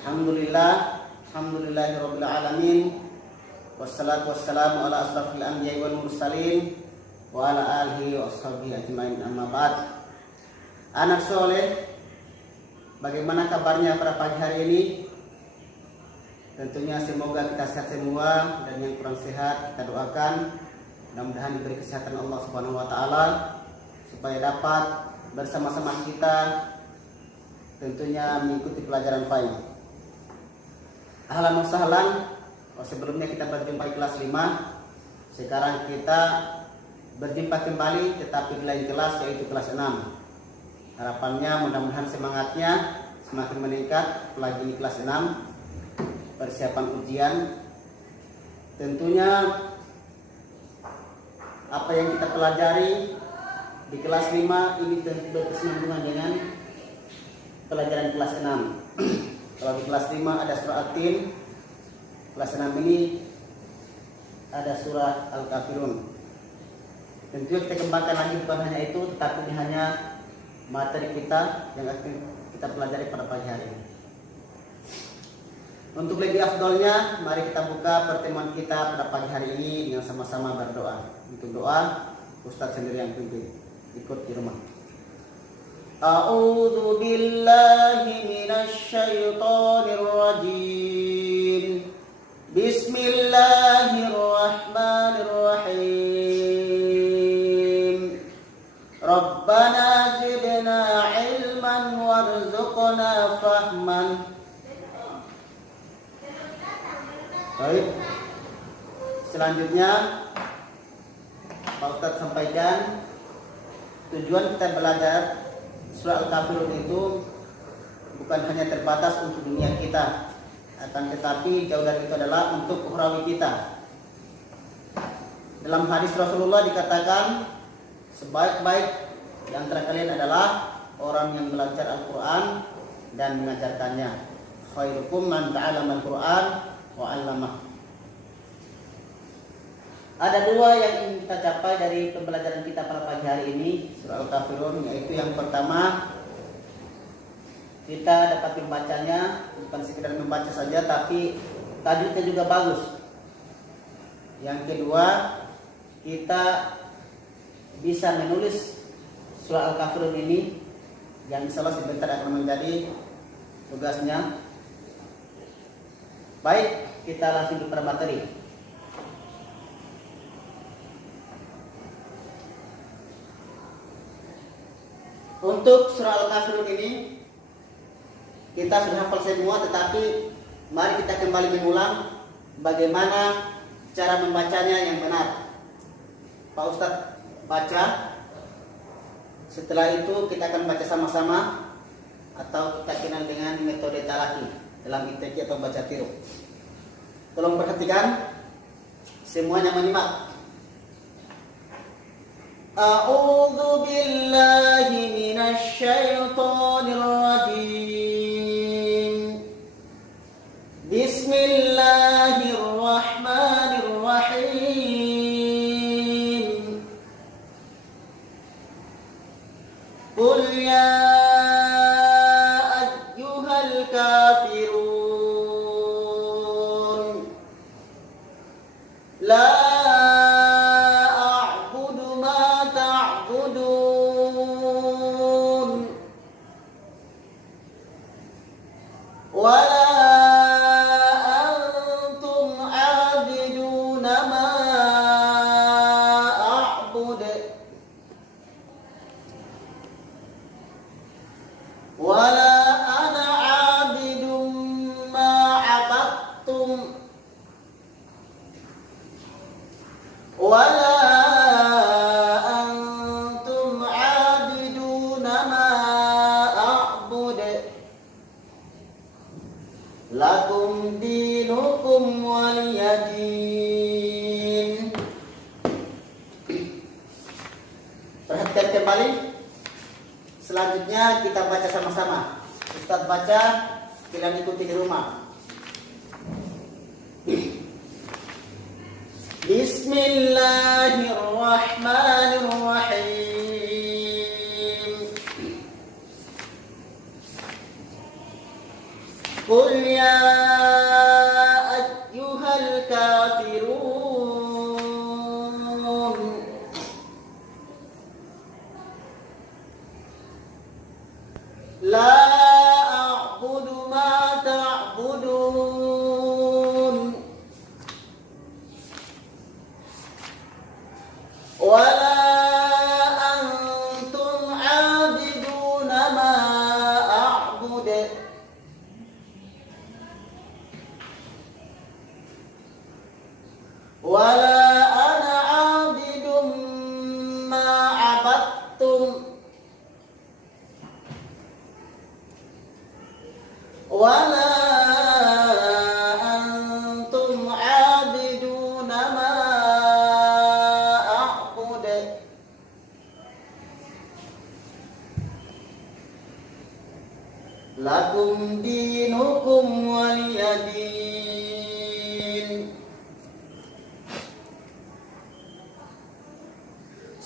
Alhamdulillahirabbil alamin. Wassalatu wassalamu ala asrafil anbiya'i wal mursalin wa ala alihi wa ashabihi ajmain, amma ba'd. Anak soleh, bagaimana kabarnya pada pagi hari ini? Tentunya semoga kita sehat semua, dan yang kurang sehat kita doakan mudah-mudahan diberi kesehatan Allah Subhanahu wa taala supaya dapat bersama-sama kita tentunya mengikuti pelajaran FAIM. Ahlan wa sahlan. Sebelumnya kita berjumpa di kelas 5. Sekarang kita berjumpa kembali tetapi di lain kelas, yaitu kelas 6. Harapannya mudah-mudahan semangatnya semakin meningkat, apalagi di kelas 6 persiapan ujian. Tentunya apa yang kita pelajari di kelas 5 ini tentu berkesinambungan dengan pelajaran kelas 6. Kalau di kelas 5 ada surah At-Tin, kelas 6 ini ada surah Al-Kafirun. Tentunya kita kembangkan lagi, bukan hanya itu, tetapi ini hanya materi kita yang akan kita pelajari pada pagi hari ini. Untuk lebih afdolnya, mari kita buka pertemuan kita pada pagi hari ini dengan sama-sama berdoa. Untuk doa, Ustadz sendiri yang pimpin. Ikut di rumah. A'udzu billahi minasy syaithanir rajim. Bismillahirrahmanirrahim. Rabbana zidna ilman warzuqna fahman. Baik. Selanjutnya Pak Ustadz sampaikan tujuan kita belajar surah Al-Kafirun itu bukan hanya terbatas untuk dunia kita, akan tetapi jauh dari itu adalah untuk ukhrawi kita. Dalam hadis Rasulullah dikatakan sebaik-baik di antara kalian adalah orang yang belajar Al-Quran dan mengajarkannya. Khairukum man ta'allama Al-Quran wa 'allamah. Ada dua yang ingin kita capai dari pembelajaran kita pada pagi hari ini surah Al-Kafirun, yaitu yang pertama, kita dapat membacanya, bukan sekedar membaca saja tapi tajwidnya juga bagus. Yang kedua, kita bisa menulis surah Al-Kafirun ini, yang insyaallah sebentar akan menjadi tugasnya. Baik, kita langsung ke materi. Untuk surah Al-Kafirun ini kita sudah hafal semua, tetapi mari kita kembali mengulang bagaimana cara membacanya yang benar. Pak Ustadz baca, setelah itu kita akan baca sama-sama, atau kita kenal dengan metode talaki dalam ITQ atau baca tiru. Tolong perhatikan, semuanya menyimak. A'udzu billahi minasy syaithanir rajim. Bismillahirrahmanirrahim. Qul ya ayyuhal kafirun la lakum dinukum waliyadin. Perhatikan kembali. Selanjutnya kita baca sama-sama. Ustadz baca, kalian ikuti di rumah. Bismillahirrahmanirrahim. Qul ya ayyuhal kafirun. La a'budu ma ta'budun. Wala antum 'abiduna ma a'budu. Wala ana 'abidum ma 'abadtum. Wala antum 'abiduna ma a'budu. Lakum dinukum waliyadin.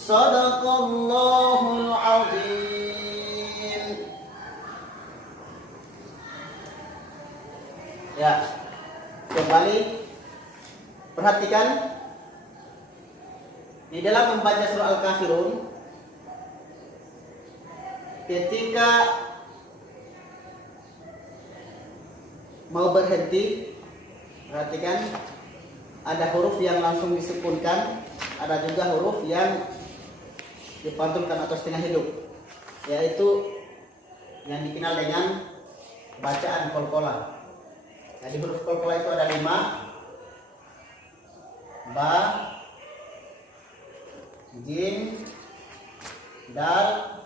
Sadaqallahul azim. Ya, kembali perhatikan di dalam membaca surah Al-Kafirun, ketika mau berhenti, perhatikan ada huruf yang langsung disukunkan, ada juga huruf yang dipantulkan atau setengah hidup, yaitu yang dikenal dengan bacaan qalqalah. Jadi huruf qalqalah itu ada 5: ba, jim, dal,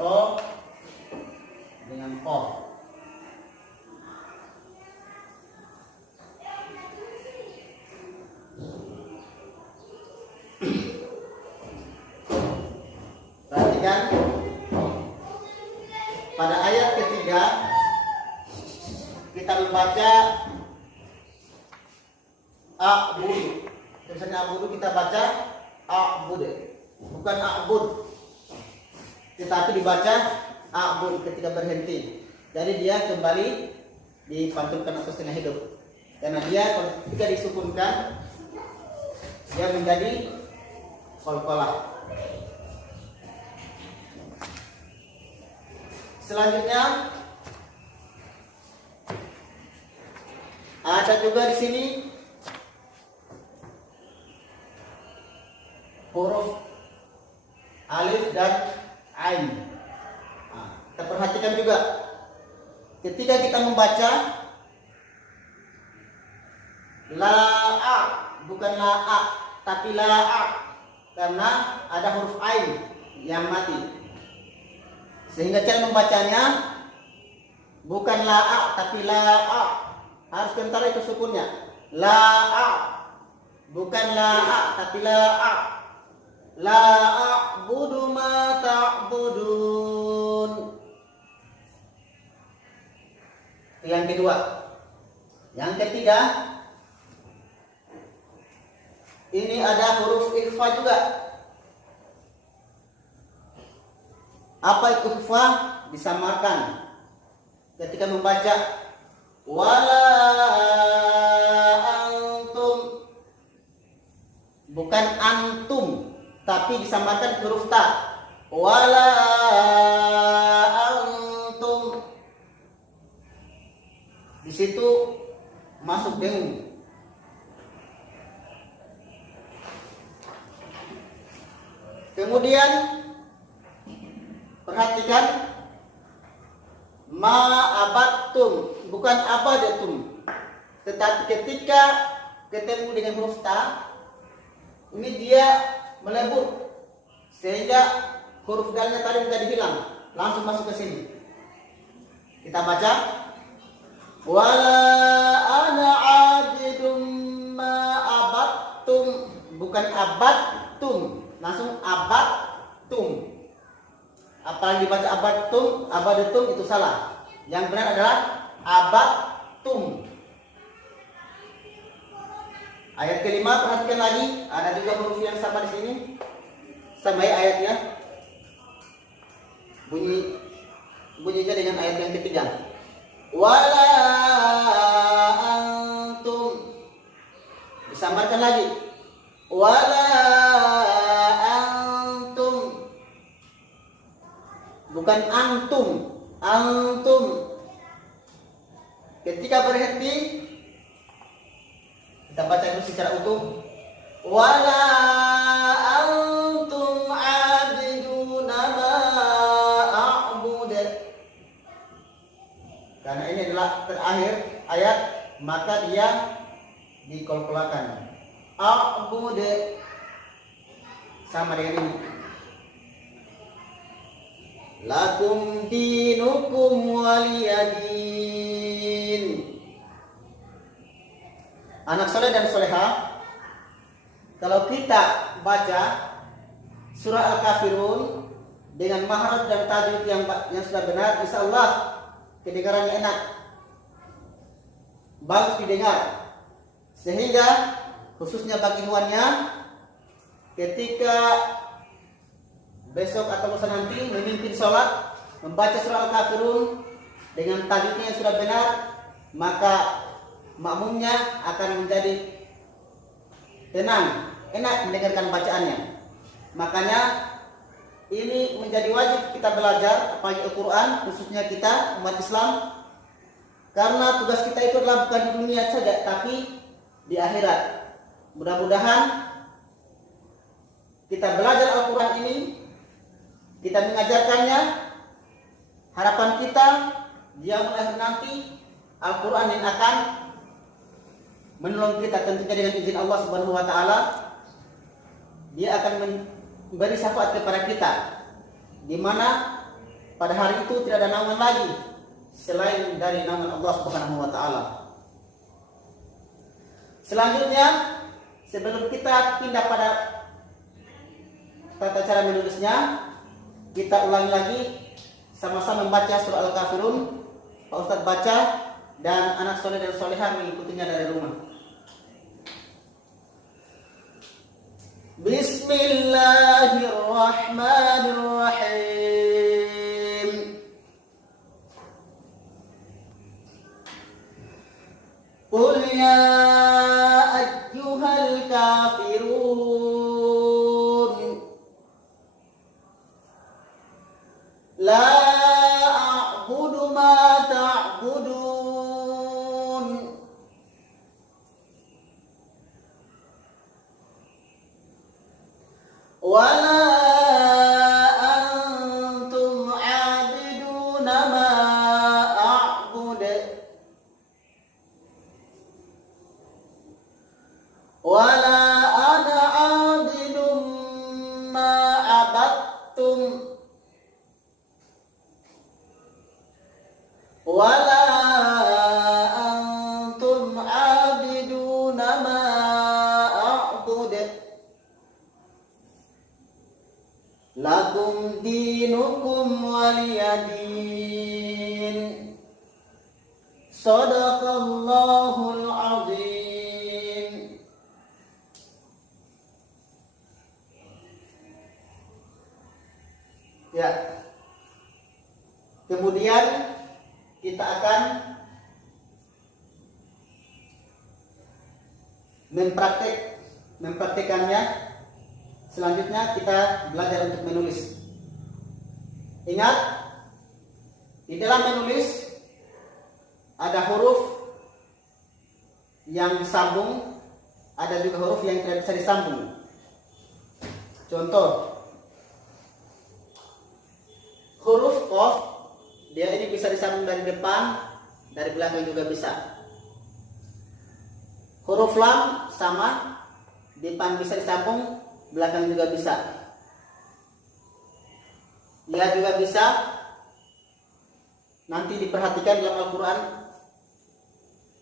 to, dengan qaf. Perhatikan pada ayat ketiga kita membaca a'budu. Tulisannya a'budu kita baca a'bud, bukan a'bud, tetapi dibaca a'bud ketika berhenti. Jadi dia kembali dipantulkan atau setengah hidup, karena dia ketika disukunkan dia menjadi qalqalah. Selanjutnya ada juga di sini huruf alif dan ain. Nah, kita perhatikan juga ketika kita membaca la'a, bukan la'a tapi la'a, karena ada huruf ain yang mati. Sehingga cara membacanya bukan la'a tapi la'a. Harus kentara itu sukunnya. La'a, bukan la'a tapi la'a. La'a'budu ma ta'budun. Yang kedua. Yang ketiga, ini ada huruf ikhfa juga. Apa itu ikhfa? Disamarkan ketika membaca wala antum, bukan antum tapi disamarkan huruf ta. Wala antum, di situ masuk dengung. Kemudian perhatikan ma'abattum, bukan abadatum, tetapi ketika ketemu dengan huruf ta, ini dia melebur sehingga huruf dalnya tadi menjadi hilang, langsung masuk ke sini. Kita baca wala ana abidum ma'abattum, bukan abattum, langsung abattum. Apalagi dibaca abadatum itu salah. Yang benar adalah abatum. Ayat kelima, perhatikan lagi, ada juga huruf yang sama di sini. Sama ya ayatnya. Bunyinya dengan ayat yang ketiga. Wala antum. Disamarkan lagi. Wala antum. Bukan antum. Antum. Ketika berhenti, kita baca dulu secara utuh. Wala antum abiduna ma a'bud. Karena ini adalah terakhir ayat, maka dia dikolkolakan. A'bud sama dengan ini. Lakum dinukum waliyadin. Anak soleh dan soleha, kalau kita baca surah Al-Kafirun dengan mahraj dan tajwid yang sudah benar, insya Allah kedengarannya enak, bagus didengar. Sehingga khususnya bagi ikhwannya, ketika besok atau lusa nanti memimpin sholat, membaca surah Al-Kafirun dengan tajwidnya yang sudah benar, maka makmumnya akan menjadi tenang, enak mendengarkan bacaannya. Makanya ini menjadi wajib kita belajar apalagi Al-Quran, khususnya kita umat Islam, karena tugas kita itu adalah bukan di dunia saja, tapi di akhirat. Mudah-mudahan kita belajar Al-Quran ini, kita mengajarkannya, harapan kita di yaumul akhir nanti Al-Quran yang akan menolong kita, tentunya dengan izin Allah Subhanahu wa taala. Dia akan memberi syafaat kepada kita, di mana pada hari itu tidak ada naungan lagi selain dari naungan Allah Subhanahu wa taala. Selanjutnya, sebelum kita pindah pada tata cara menulisnya, kita ulangi lagi sama-sama membaca surah Al-Kafirun. Pak Ustadz baca dan anak soleh dan solehah mengikutinya dari rumah. Bismillahirrahmanirrahim. Qul ya ayyuhal kafirun la a'budu ma ta'budun wala antum 'abiduna ma a'bud wala ana 'abidum ma 'abadtum wala antum 'abiduna ma a'bud lakum dinukum waliyadin. Shadaqallahul azim. Ya. Kemudian kita akan mempraktekannya. Selanjutnya kita belajar untuk menulis. Ingat, di dalam menulis ada huruf yang disambung, ada juga huruf yang tidak bisa disambung. Contoh, huruf qaf, dia ini bisa disambung dari depan, dari belakang juga bisa. Huruf lam sama, depan bisa disambung, belakang juga bisa. Ya juga bisa. Nanti diperhatikan dalam Al-Quran.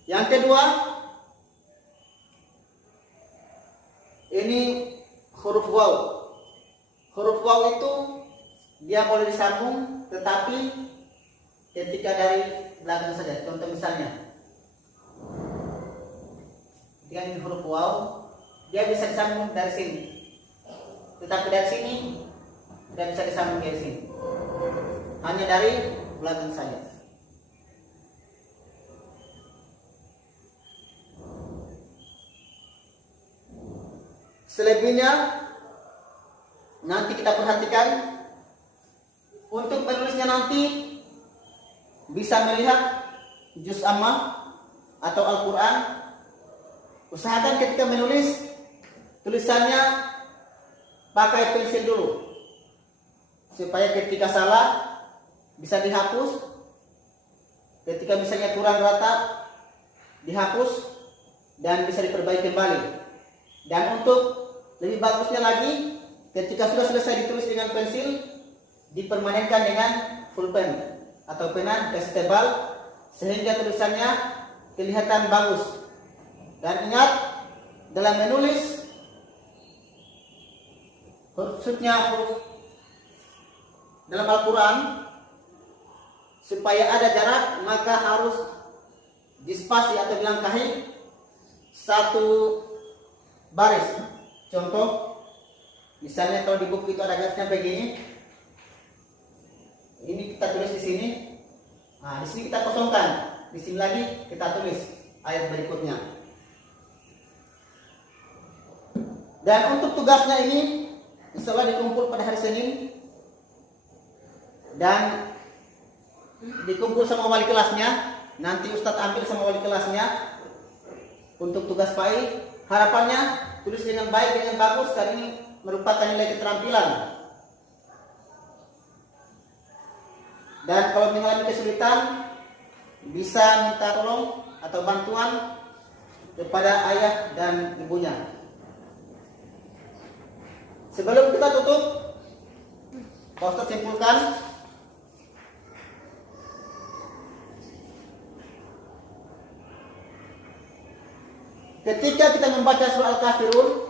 Yang kedua, ini huruf waw. Huruf waw itu dia boleh disambung, tetapi ketika dari belakang saja. Contoh misalnya, ketika ini huruf waw, dia bisa disambung dari sini, tetapi dari sini tidak bisa disambung dari sini, hanya dari belakang saja. Selebihnya nanti kita perhatikan untuk penulisnya nanti bisa melihat juz amma atau Al-Quran. Usahakan ketika menulis tulisannya pakai pensil dulu, supaya ketika salah bisa dihapus. Ketika misalnya kurang rata dihapus dan bisa diperbaiki kembali. Dan untuk lebih bagusnya lagi, ketika sudah selesai ditulis dengan pensil, dipermanenkan dengan full pen atau pena gas tebal sehingga tulisannya kelihatan bagus. Dan ingat, dalam menulis huruf dalam Al-Quran, supaya ada jarak maka harus dispasi atau dilangkahi satu baris. Contoh, misalnya kalau di buku itu ada garisnya begini, ini kita tulis di sini. Nah, di sini kita kosongkan, di sini lagi kita tulis ayat berikutnya. Dan untuk tugasnya ini, insya Allah dikumpul pada hari Senin dan dikumpul sama wali kelasnya. Nanti Ustadz ambil sama wali kelasnya untuk tugas PAI. Harapannya tulis dengan baik, dengan bagus, karena ini merupakan nilai keterampilan. Dan kalau mengalami kesulitan, bisa minta tolong atau bantuan kepada ayah dan ibunya. Sebelum kita tutup, Pak Ustadz simpulkan. Ketika kita membaca surah Al-Kafirun,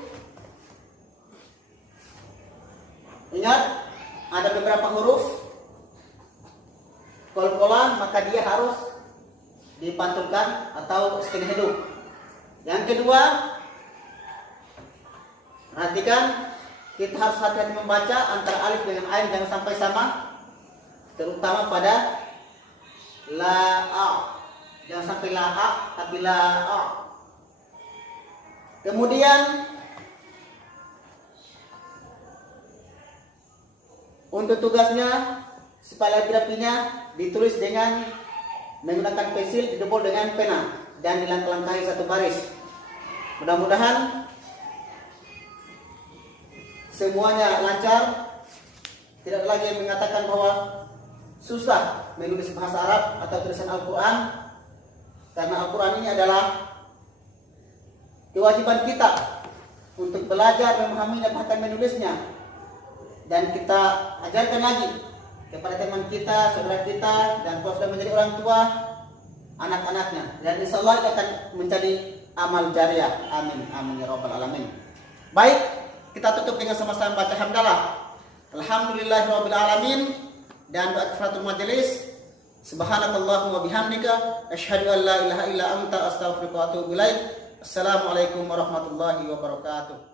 ingat ada beberapa huruf kol-kola, maka dia harus dipantulkan atau setengah hidup. Yang kedua, perhatikan, kita harus hati-hati membaca antara alif dengan ain, jangan sampai sama, terutama pada la a, jangan sampai la a tapi la a. Kemudian untuk tugasnya, supaya rapinya ditulis dengan menggunakan pensil, didebol dengan pena dan dilangkah-langkahi satu baris. Mudah-mudahan semuanya lancar. Tidak lagi yang mengatakan bahwa susah menulis bahasa Arab atau tulisan Al-Quran, karena Al-Quran ini adalah kewajiban kita untuk belajar, memahaminya, bahkan menulisnya. Dan kita ajarkan lagi kepada teman kita, saudara kita, dan kalau sudah menjadi orang tua, anak-anaknya. Dan insya Allah itu akan menjadi amal jariah. Amin, amin ya rabbal alamin. Baik, kita tutup dengan sama-sama baca hamdalah. Alhamdulillahirabbil alamin, dan doa kifaratul majelis. Subhanakallahumma bihamdika asyhadu an la ilaha illa anta astaghfiruka wa atubu ilaik. Assalamualaikum warahmatullahi wabarakatuh.